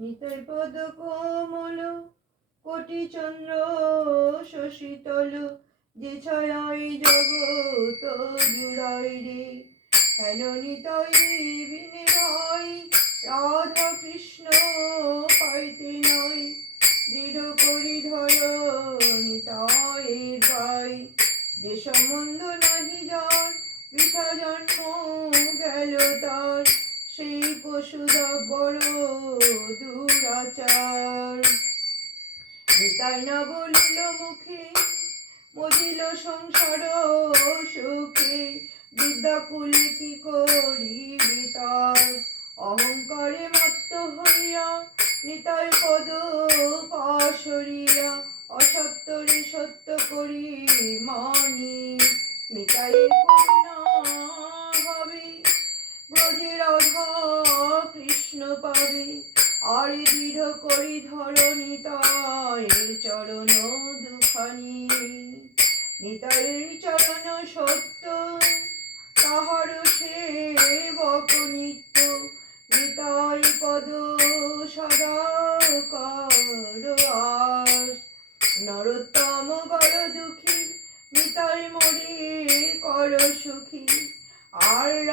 নিতাই পদ কোমল কোটি চন্দ্র শশীতল, যে ছায়াই জগৎ জুড়াই রে। হেন নিতাই বিনে ভাই রাধা কৃষ্ণ পাইতে নয়, দৃঢ় করি ধর নিতাইয়ের পাই। যে সম্বন্ধ নাহি যার বৃথা জন্ম গেল তার, সেই পশুরা বড় দুরাচার। নিতাই না বলিল মুখে মজিল সংসার সুখে, বিদ্যাকুলে কি করিবি তার। অহংকারে মত্ত হইয়া নিতাই পদ পাশরিয়া, অসত্যরে সত্য করি মানি। নিতাইয়ের করুণা হবে ব্রজে রাধা কৃষ্ণ পাবে, আর দৃঢ় করি ধর নিতাইয়ের চরণ দুখানি। নিতাইয়ের চরণ সত্য তাহার সেবক নিত্য, নিতাই পদ সদা কর আস। নরোত্তম বড় দুঃখী নিতাই মোরে কর সুখী, আর